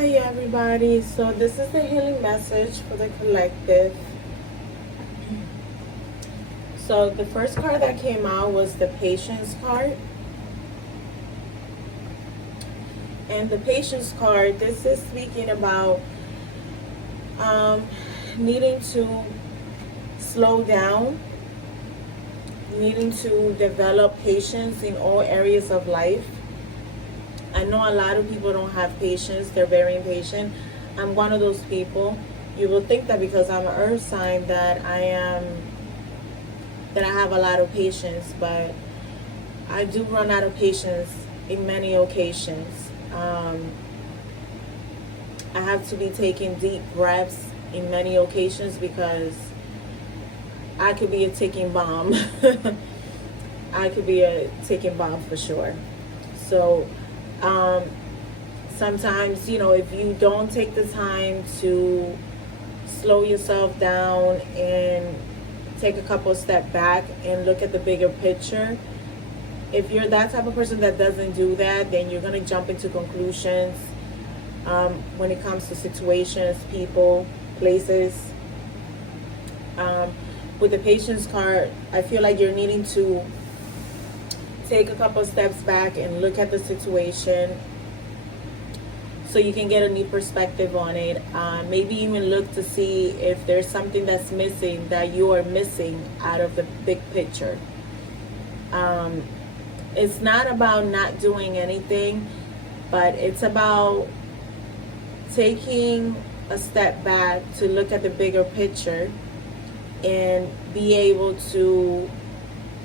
Hi everybody, so this is the healing message for the collective. So the first card that came out was the patience card. And the patience card, this is speaking about needing to slow down, needing to develop patience in all areas of life. I know a lot of people don't have patience. They're very impatient. I'm one of those people. You will think that because I'm an earth sign that I have a lot of patience, but I do run out of patience in many occasions. I have to be taking deep breaths in many occasions because I could be a ticking bomb. I could be a ticking bomb for sure. So sometimes, if you don't take the time to slow yourself down and take a couple steps back and look at the bigger picture, if you're that type of person that doesn't do that, then you're going to jump into conclusions when it comes to situations, people, places. With the patience card, I feel like you're needing to take a couple steps back and look at the situation so you can get a new perspective on it. Maybe even look to see if there's something that's missing, that you are missing out of the big picture. It's not about not doing anything, but it's about taking a step back to look at the bigger picture and be able to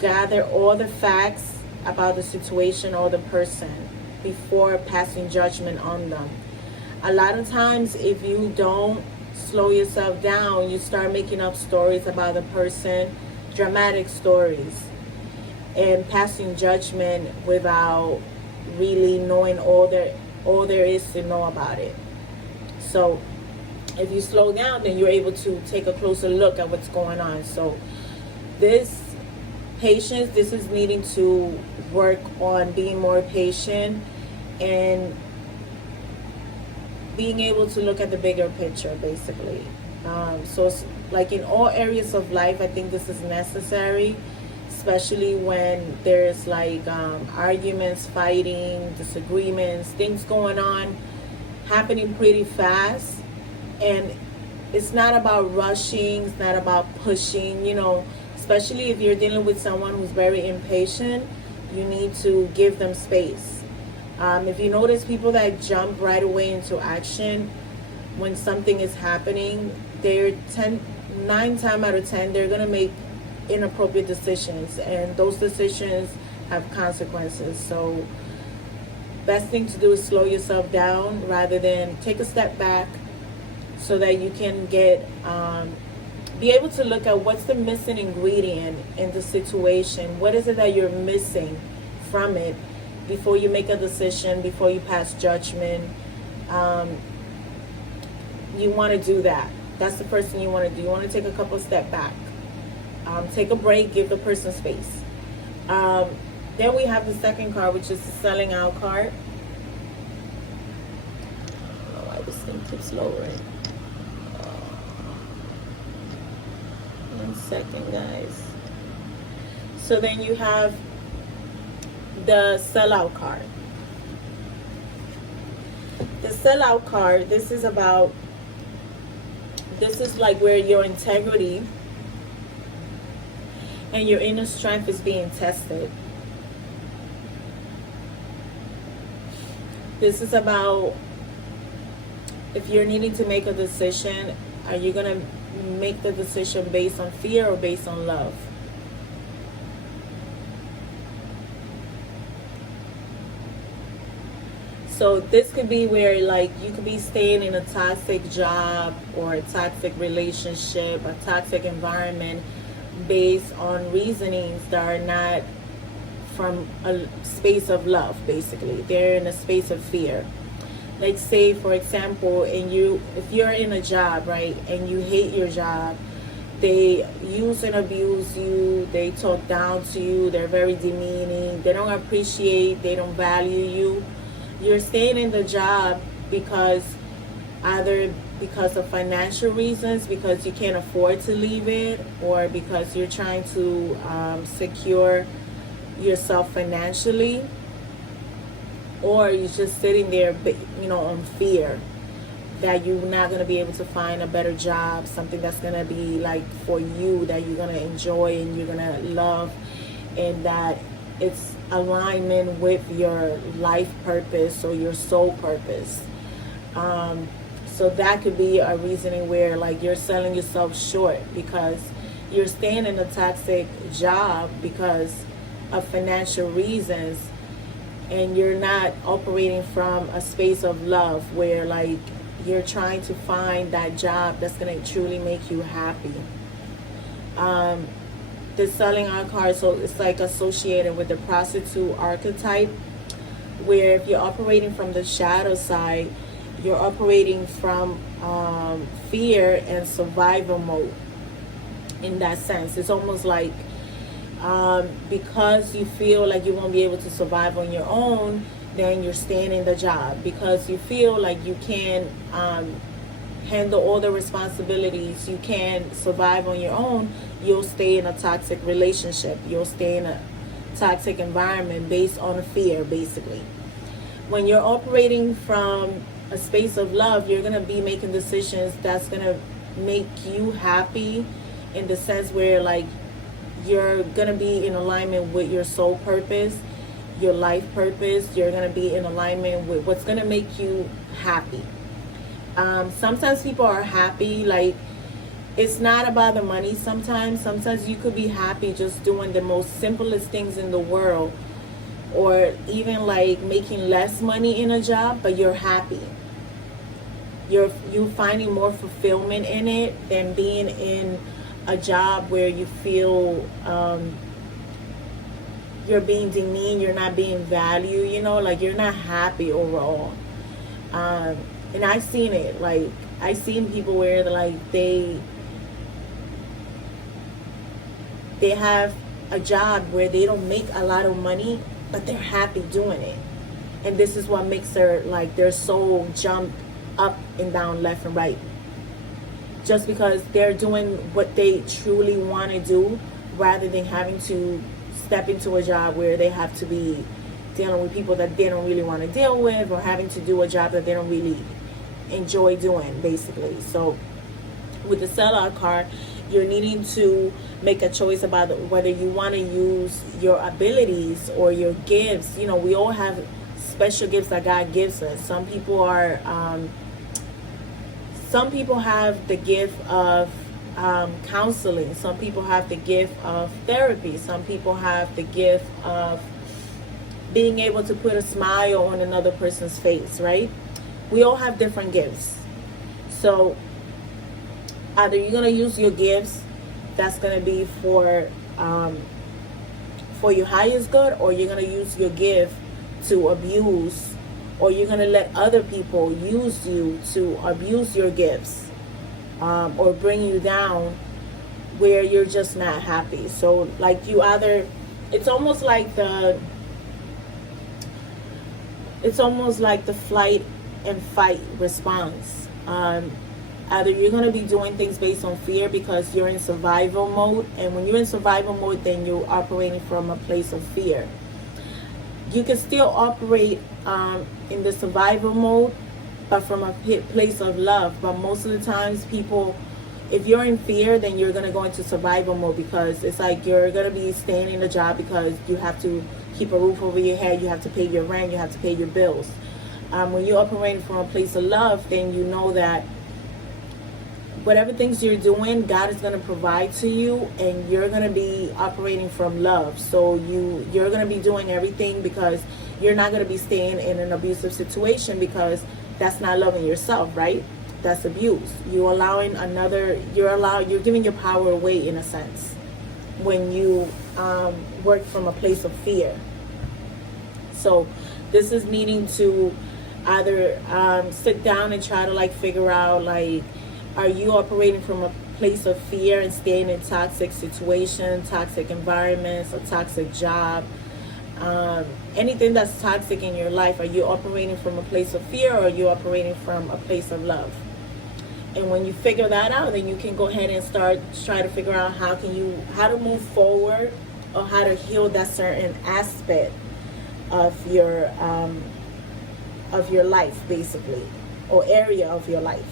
gather all the facts about the situation or the person before passing judgment on them. A lot of times, if you don't slow yourself down, you start making up stories about the person, dramatic stories, and passing judgment without really knowing all there is to know about it. So if you slow down, then you're able to take a closer look at what's going on. So this patience, this is needing to work on being more patient and being able to look at the bigger picture, basically. So like in all areas of life, I think this is necessary, especially when there's like arguments, fighting, disagreements, things going on, happening pretty fast. And it's not about rushing, it's not about pushing, especially if you're dealing with someone who's very impatient. You need to give them space. If you notice people that jump right away into action when something is happening, 9 times out of 10, they're going to make inappropriate decisions, and those decisions have consequences. So best thing to do is slow yourself down rather than take a step back, so that you can be able to look at what's the missing ingredient in the situation. What is it that you're missing from it before you make a decision, before you pass judgment? You want to do that. That's the first thing you want to do. You want to take a couple steps back. Take a break, give the person space. Then we have the second card, which is the selling out card. Oh, why this thing keeps lowering. 1 second, guys. So then you have the sellout card. The sellout card, this is like where your integrity and your inner strength is being tested. This is about if you're needing to make a decision, are you going to make the decision based on fear or based on love? So this could be where like you could be staying in a toxic job or a toxic relationship, a toxic environment based on reasonings that are not from a space of love. Basically, they're in a space of fear. Like say for example, if you're in a job, right, and you hate your job, they use and abuse you, they talk down to you, they're very demeaning, they don't appreciate, they don't value you. You're staying in the job because either because of financial reasons, because you can't afford to leave it, or because you're trying to secure yourself financially, or you're just sitting there, on fear that you're not going to be able to find a better job, something that's going to be like for you, that you're going to enjoy and you're going to love, and that it's alignment with your life purpose or your soul purpose. So that could be a reasoning where like you're selling yourself short because you're staying in a toxic job because of financial reasons, and you're not operating from a space of love where like you're trying to find that job that's going to truly make you happy. The selling our card, so it's like associated with the prostitute archetype, where if you're operating from the shadow side, you're operating from fear and survival mode. In that sense, it's almost like because you feel like you won't be able to survive on your own, then you're staying in the job. Because you feel like you can handle all the responsibilities, you can survive on your own, you'll stay in a toxic relationship, you'll stay in a toxic environment based on fear, basically. When you're operating from a space of love, you're going to be making decisions that's going to make you happy, in the sense where like you're going to be in alignment with your soul purpose, your life purpose. You're going to be in alignment with what's going to make you happy. Sometimes people are happy, like it's not about the money. Sometimes you could be happy just doing the most simplest things in the world, or even like making less money in a job, but you're happy. You're finding more fulfillment in it than being in a job where you feel you're being demeaned, you're not being valued, like you're not happy overall. And I've seen it, like I've seen people where like they have a job where they don't make a lot of money, but they're happy doing it. And this is what makes their soul jump up and down, left and right. Just because they're doing what they truly want to do, rather than having to step into a job where they have to be dealing with people that they don't really want to deal with, or having to do a job that they don't really enjoy doing, basically. So with the sellout card, you're needing to make a choice about whether you want to use your abilities or your gifts. We all have special gifts that God gives us. Some people have the gift of counseling. Some people have the gift of therapy. Some people have the gift of being able to put a smile on another person's face, right? We all have different gifts. So either you're going to use your gifts, that's going to be for your highest good, or you're going to use your gift to abuse, or you're going to let other people use you to abuse your gifts, or bring you down where you're just not happy. So like it's almost like the flight and fight response. Either you're going to be doing things based on fear because you're in survival mode, and when you're in survival mode, then you're operating from a place of fear. You can still operate in the survival mode, but from a place of love. But most of the times people, if you're in fear, then you're going to go into survival mode, because it's like you're going to be staying in the job because you have to keep a roof over your head, you have to pay your rent, you have to pay your bills. When you're operating from a place of love, then you know that whatever things you're doing, God is going to provide to you, and you're going to be operating from love. So you're going to be doing everything because you're not going to be staying in an abusive situation, because that's not loving yourself, right? That's abuse. You're giving your power away, in a sense, when you work from a place of fear. So this is needing to either sit down and try to like figure out, like, are you operating from a place of fear and staying in toxic situations, toxic environments, a toxic job, Anything that's toxic in your life, are you operating from a place of fear, or are you operating from a place of love? And when you figure that out, then you can go ahead and start try to figure out how to move forward, or how to heal that certain aspect of your life, basically, or area of your life.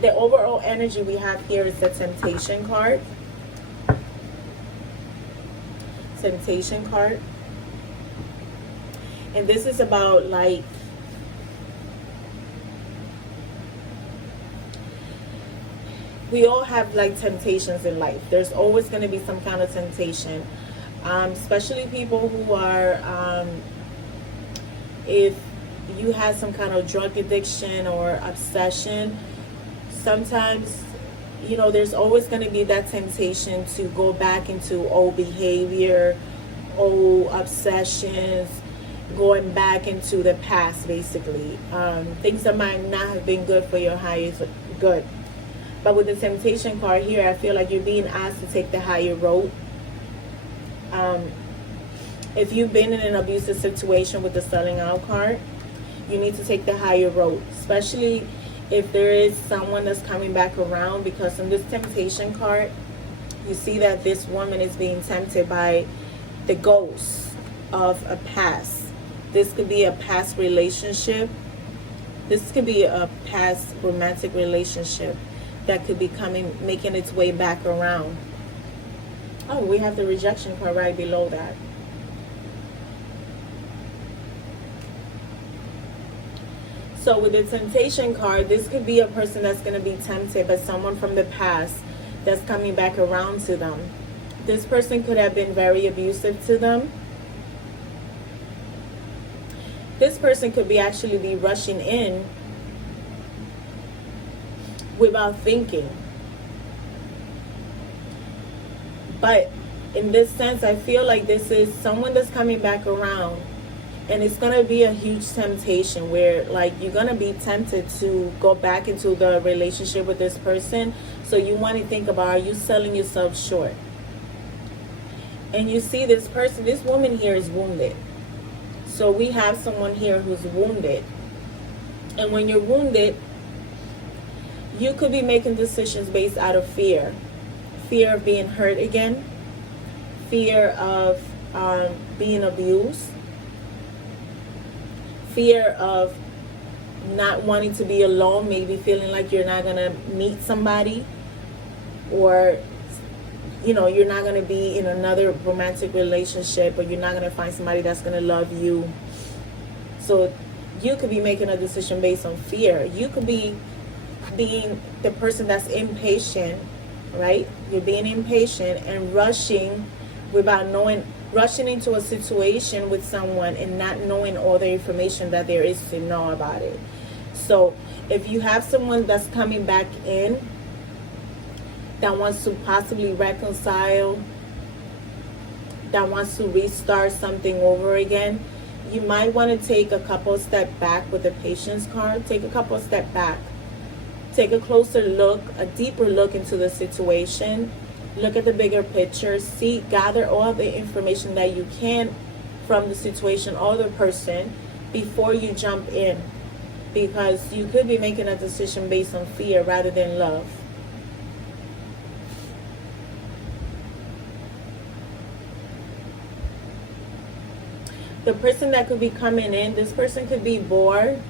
The overall energy we have here is the Temptation card. Temptation card. And this is about, like, we all have, like, temptations in life. There's always going to be some kind of temptation, especially people who are, if you have some kind of drug addiction or obsession, sometimes, you know, there's always going to be that temptation to go back into old behavior, old obsessions, going back into the past, basically. Things that might not have been good for your highest good. But with the Temptation card here, I feel like you're being asked to take the higher road. If you've been in an abusive situation with the Sellout card, you need to take the higher road, especially if there is someone that's coming back around, because in this Temptation card, you see that this woman is being tempted by the ghost of a past. This could be a past relationship. This could be a past romantic relationship that could be making its way back around. Oh, we have the Rejection card right below that. So with the Temptation card, this could be a person that's going to be tempted by someone from the past that's coming back around to them. This person could have been very abusive to them. This person could actually be rushing in without thinking. But in this sense, I feel like this is someone that's coming back around, and it's going to be a huge temptation where, like, you're going to be tempted to go back into the relationship with this person. So you want to think about, are you selling yourself short? And you see this person, this woman here is wounded. So we have someone here who's wounded. And when you're wounded, you could be making decisions based out of fear. Fear of being hurt again. Fear of being abused. Fear of not wanting to be alone, maybe feeling like you're not going to meet somebody, or, you know, you're not going to be in another romantic relationship, or you're not going to find somebody that's going to love you. So you could be making a decision based on fear. You could be being the person that's impatient, right? You're being impatient and rushing into a situation with someone and not knowing all the information that there is to know about it. So if you have someone that's coming back in that wants to possibly reconcile, that wants to restart something over again, you might want to take a couple steps back with the Patience card. Take a couple steps back. Take a closer look, a deeper look into the situation. Look at the bigger picture. Gather all the information that you can from the situation or the person before you jump in, because you could be making a decision based on fear rather than love. The person that could be coming in, this person could be bored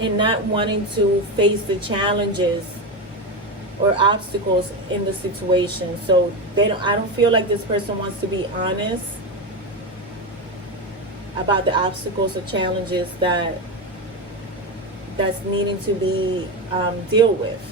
and not wanting to face the challenges or obstacles in the situation. So I don't feel like this person wants to be honest about the obstacles or challenges that's needing to be dealt with.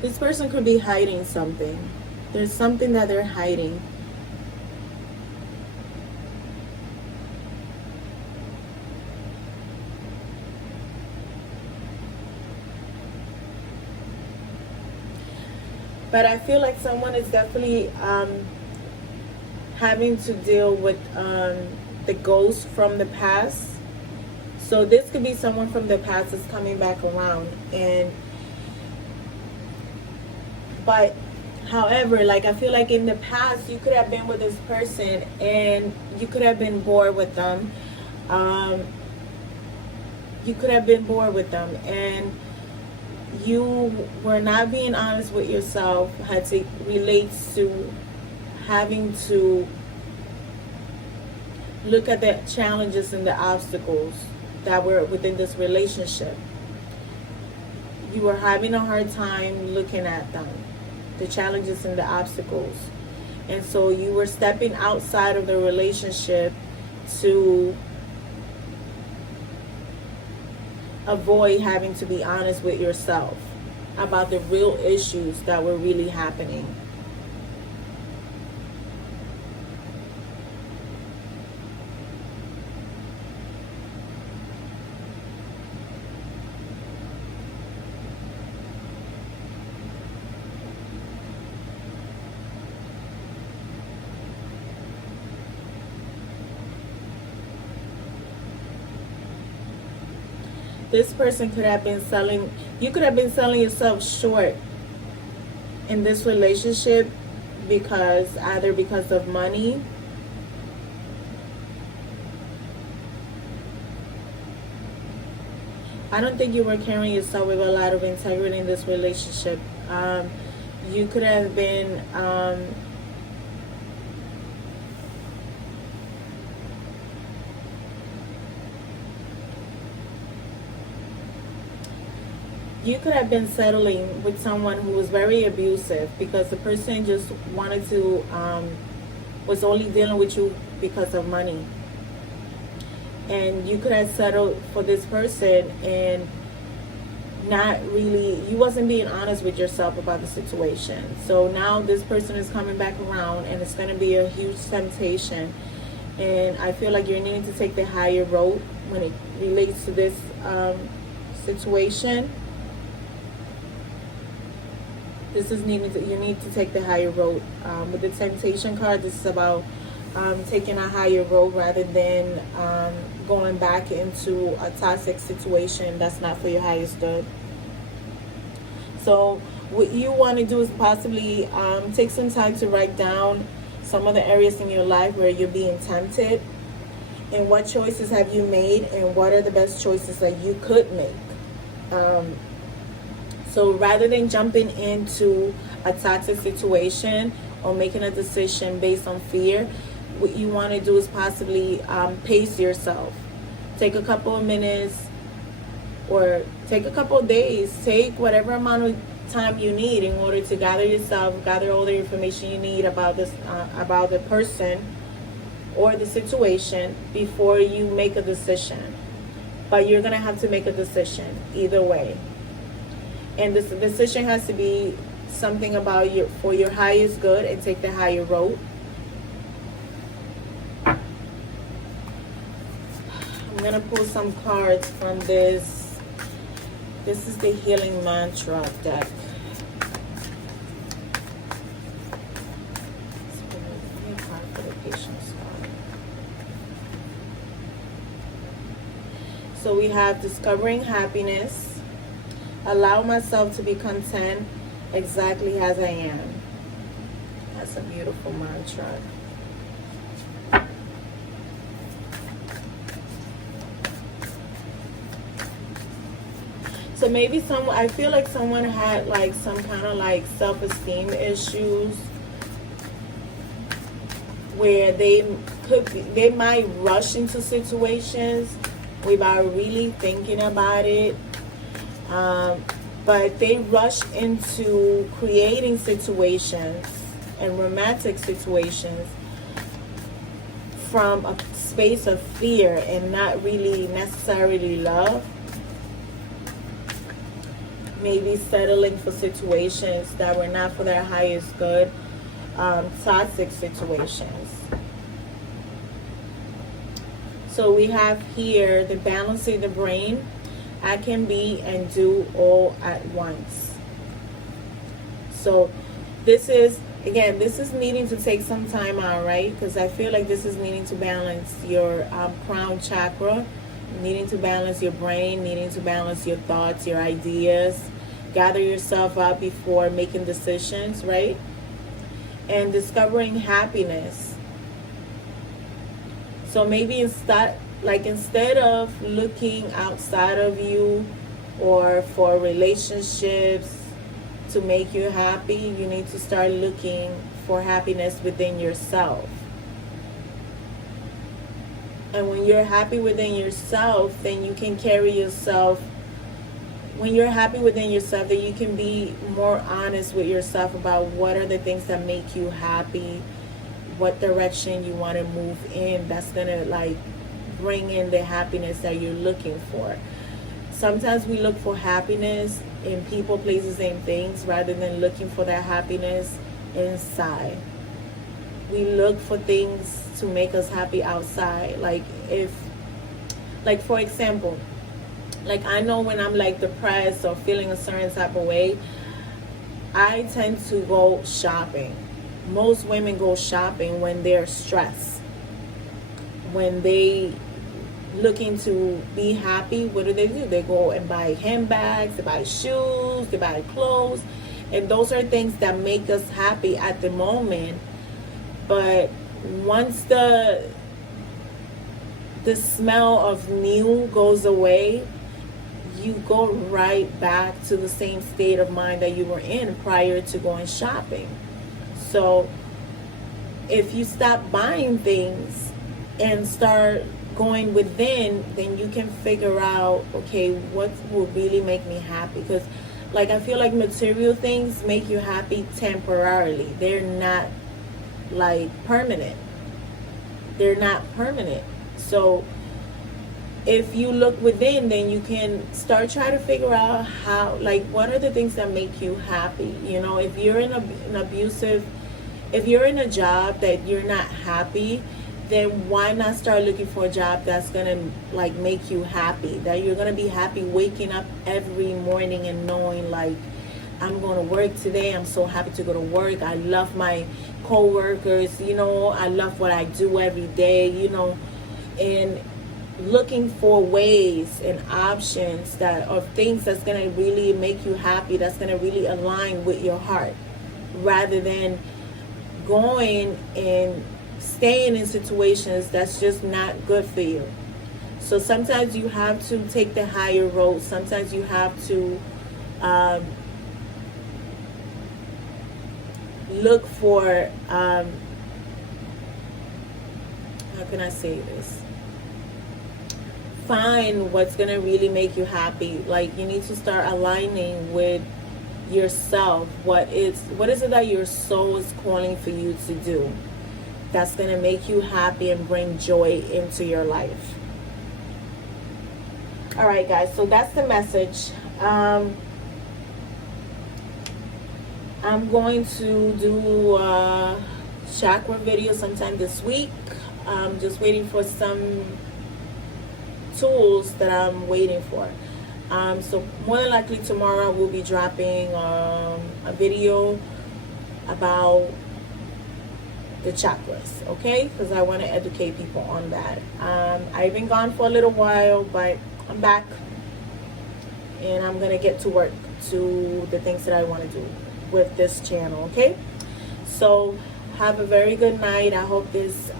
This person could be hiding something. There's something that they're hiding. But I feel like someone is definitely having to deal with the ghost from the past. So this could be someone from the past that's coming back around. But however, like, I feel like in the past you could have been with this person and you could have been bored with them. You could have been bored with them and you were not being honest with yourself. Had to relate to having to look at the challenges and the obstacles that were within this relationship. You were having a hard time looking at them, the challenges and the obstacles. And so you were stepping outside of the relationship to avoid having to be honest with yourself about the real issues that were really happening. This person could have been selling, you could have been selling yourself short in this relationship either because of money, I don't think you were carrying yourself with a lot of integrity in this relationship. You could have been settling with someone who was very abusive because the person just wanted to, was only dealing with you because of money. And you could have settled for this person and not really, you wasn't being honest with yourself about the situation. So now this person is coming back around and it's going to be a huge temptation. And I feel like you're needing to take the higher road when it relates to this situation. You need to take the higher road. With the temptation card, this is about taking a higher road rather than going back into a toxic situation that's not for your highest good. So what you want to do is possibly take some time to write down some of the areas in your life where you're being tempted, and what choices have you made, and what are the best choices that you could make. So rather than jumping into a toxic situation or making a decision based on fear, what you want to do is possibly pace yourself. Take a couple of minutes or take a couple of days. Take whatever amount of time you need in order to gather all the information you need about the person or the situation before you make a decision. But you're going to have to make a decision either way. And this decision has to be something about for your highest good and take the higher road. I'm going to pull some cards from this. This is the Healing Mantra deck. So we have discovering happiness. Allow myself to be content exactly as I am. That's a beautiful mantra. So maybe I feel like someone had like some kind of like self-esteem issues where they might rush into situations without really thinking about it. But they rush into creating situations and romantic situations from a space of fear and not really necessarily love. Maybe settling for situations that were not for their highest good, toxic situations. So we have here the balancing the brain. I can be and do all at once. So this is Again, this is needing to take some time out, right? Because I feel like this is needing to balance your crown chakra, needing to balance your brain, needing to balance your thoughts, your ideas, gather yourself up before making decisions, right? And discovering happiness. So maybe instead of looking outside of you or for relationships to make you happy, you need to start looking for happiness within yourself. And when you're happy within yourself, then you can carry yourself. When you're happy within yourself, then you can be more honest with yourself about what are the things that make you happy, what direction you want to move in that's going to like bring in the happiness that you're looking for. Sometimes we look for happiness in people, places, and things rather than looking for that happiness inside. We look for things to make us happy outside. Like for example, like I know when I'm like depressed or feeling a certain type of way, I tend to go shopping. Most women go shopping when they're stressed. When they looking to be happy, what do? They go and buy handbags, they buy shoes, they buy clothes, and those are things that make us happy at the moment. But once the smell of new goes away, you go right back to the same state of mind that you were in prior to going shopping. So if you stop buying things and start going within, then you can figure out, okay, what will really make me happy? Because like I feel like material things make you happy temporarily. They're not like permanent. They're not permanent. So if you look within, then you can start trying to figure out how, like, what are the things that make you happy? You know, if you're in if you're in a job that you're not happy, then why not start looking for a job that's gonna like make you happy, that you're gonna be happy waking up every morning and knowing like, I'm going to work today, I'm so happy to go to work, I love my co-workers, you know, I love what I do every day, you know, and looking for ways and options that of things that's going to really make you happy, that's going to really align with your heart, rather than going and staying in situations that's just not good for you. So sometimes you have to take the higher road. Sometimes you have to look for how can I say this? Find what's gonna really make you happy. Like you need to start aligning with yourself. What is it that your soul is calling for you to do that's gonna make you happy and bring joy into your life? All right, guys, so that's the message. I'm going to do a chakra video sometime this week. I'm just waiting for some tools that I'm waiting for. So more than likely tomorrow we'll be dropping a video about the chakras, okay? Because I want to educate people on that. I've been gone for a little while, but I'm back and I'm gonna get to work to the things that I want to do with this channel, okay? So have a very good night. I hope this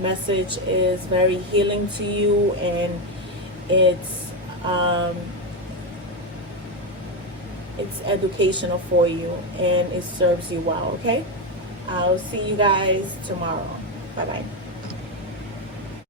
message is very healing to you, and it's educational for you, and it serves you well, okay? I'll see you guys tomorrow. Bye bye.